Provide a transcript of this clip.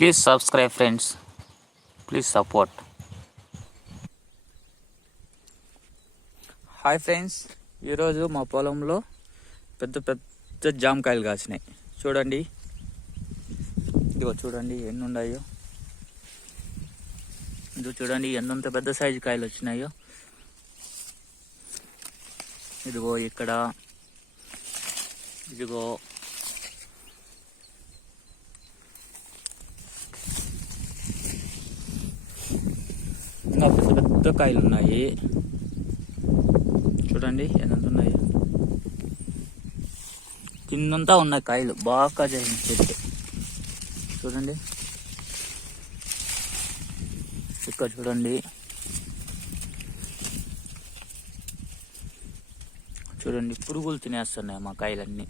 Please subscribe friends, please support. Hi friends, ఈరోజు మా పొలంలో పెద్ద పెద్ద జామకాయలు కాసినాయి. చూడండి, ఇదిగో చూడండి ఎన్ని ఉన్నాయో. ఇది చూడండి ఎంత పెద్ద సైజు కాయలు వచ్చినాయో. ఇదిగో ఇక్కడ, ఇదిగో ఇంకా పెద్ద పెద్ద కాయలు ఉన్నాయి. చూడండి ఎంత ఉన్నాయి. కిందంతా ఉన్నాయి కాయలు, బాగా చేసిన చెట్టు. చూడండి ఇక్కడ చూడండి, చూడండి పురుగులు తినేస్తున్నాయి మా కాయలన్నీ.